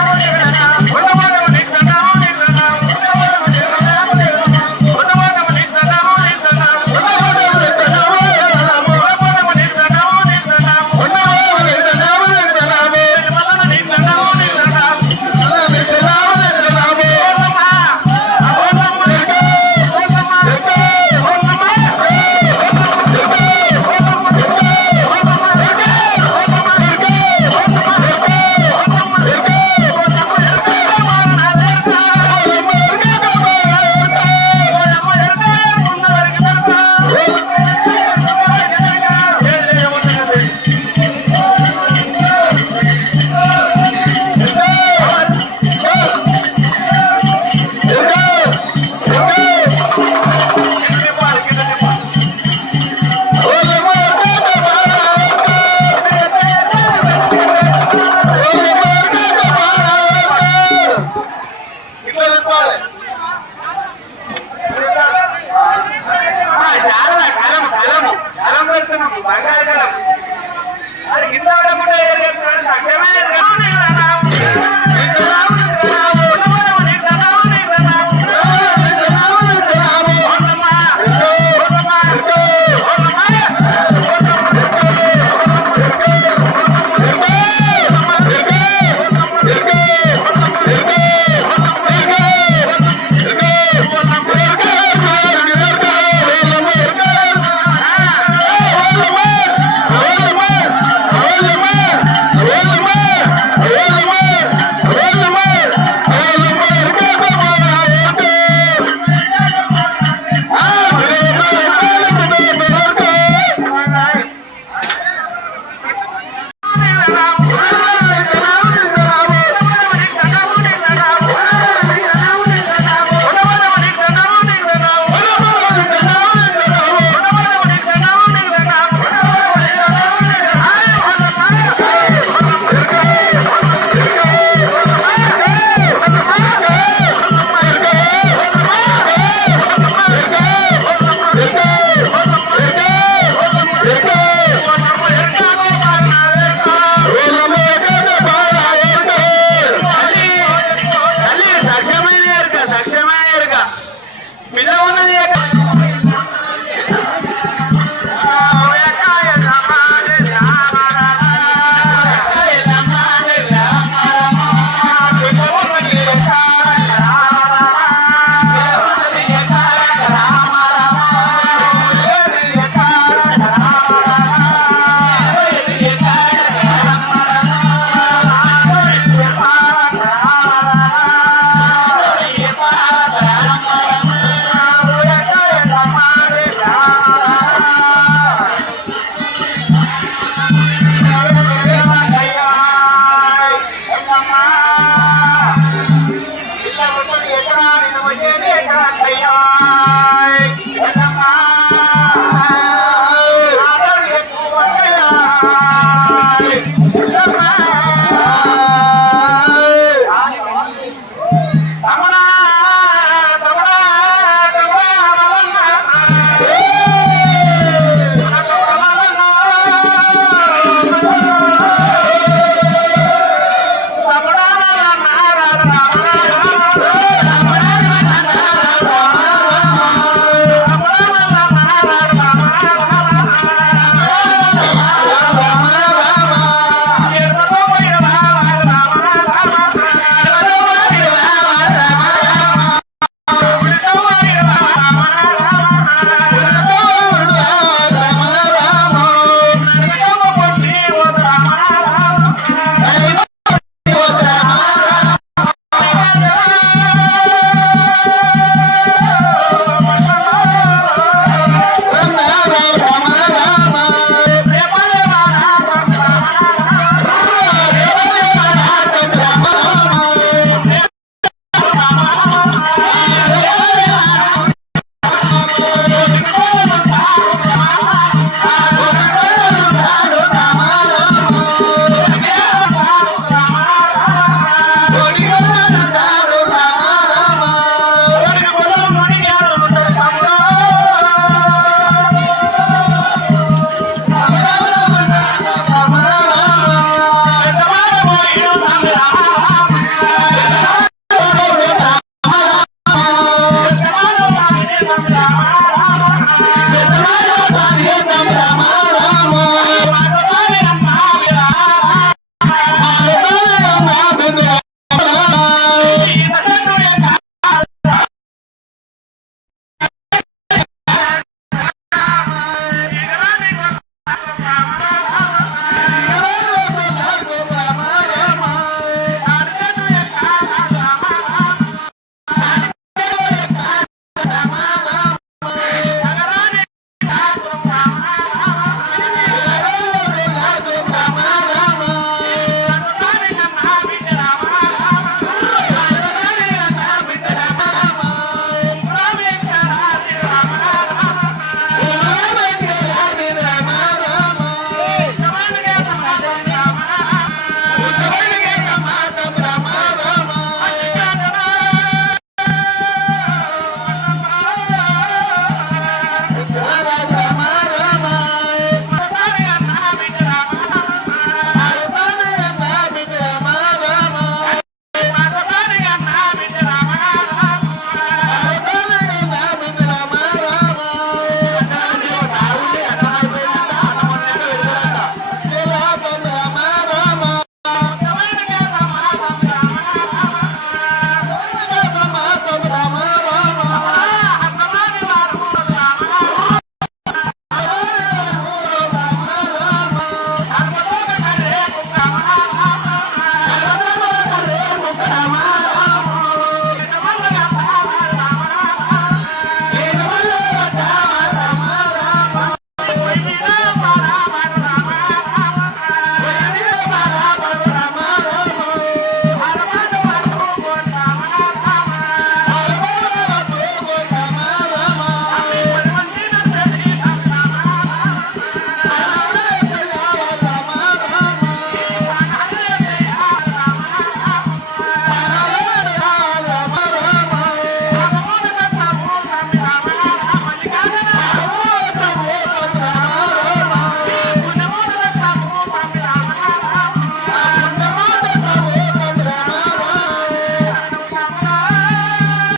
ako,